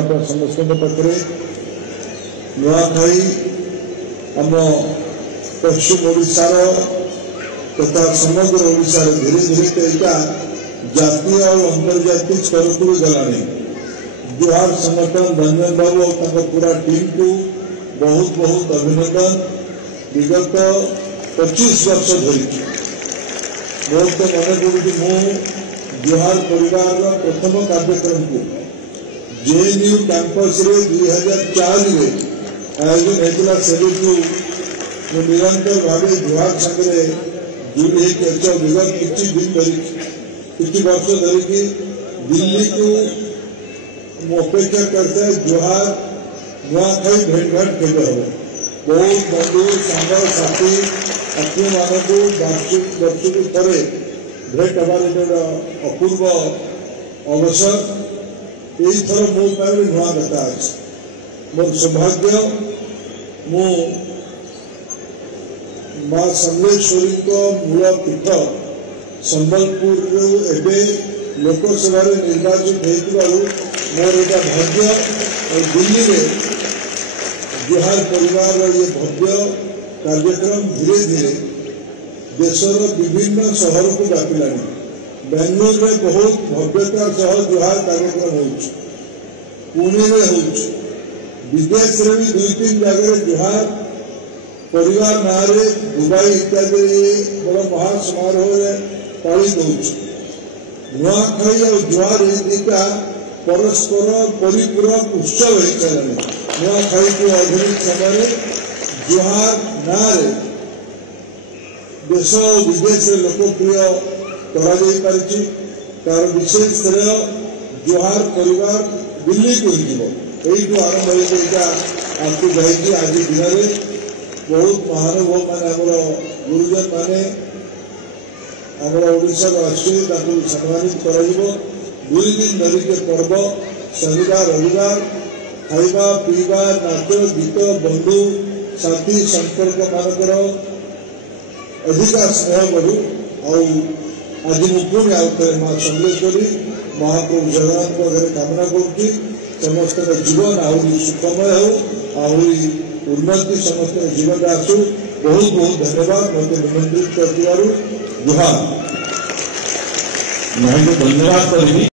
समस्त पाखे नुआखाई आम पश्चिम ओडिशार तथा समग्र ओडिशार धीरे धीरे यहाँ जातीय और अंतर्जातीय स्तर को गलानी। जुहार संगठन रंजन बाबू और पूरा टीम को बहुत बहुत अभिनंदन। विगत 25 वर्ष धरी मोर तो मन पड़ू जुहार परिवार प्रथम कार्यक्रम को जेएनयू कैंपस रे 2004 आयोजन होता से निरंतर भाव जुहार सागर जोड़ी विगत किसी दिन किसी वर्ष धरिकी दिल्ली को अपेक्षा करते हैं। जुहार नुआखाई भेट घाट केवे हम बहुत बंधु सांग साथी आत्मीय मानक वर्ष को थे भेट हमार अपूर्व अवसर। यही थर मो नुआ कथा अच्छे मोर सौभाग्य मु माँ समलेश्वरी मूल पीठ संबलपुर लोकसभा निर्वाचित मोर यहाँ भाग्य और दिल्ली में जुहार परिवार ये भव्य कार्यक्रम धीरे धीरे देशर विभिन्न सहर को व्यापिलानी। बेंगलोर में बहुत भव्यता सह जुहार कार्यक्रम होने विदेश में भी 2-3 जगह जुहार परिवार ना दुबई इत्यादि बड़ा महासमारोह पालित हो। नुआखाई और जुहार दुईटा परस्पर परिपूरक उत्सव हो सारे। नुआखाई को आधुनिक समय जुहार ना देश और विदेश में लोकप्रिय तार विशेष श्रेय जुहार परिवार दिल्ली को यू आरंभ होता आपको जाइए। आज दिन में बहुत महानुभव मैंने गुरुजन मैंने ओडिशा राष्ट्रीय सम्मानित कर 2 दिन धरिके पर्व शनिवार रविवार खाइबा पीवा नाच गीत बंधु साथी संपर्क मानकर अधिका स्नेह बढ़ू। आज मुझे आउे माँ समलेश्वरी महाप्रभु जगन्नाथ घरे कामना करुच्ची समस्त जीवन आहरी सुखमय हो आहरी उन्नति समस्त जीवन आसू। बहुत बहुत धन्यवाद मत निमंत्रित कर जुहार। धन्यवाद।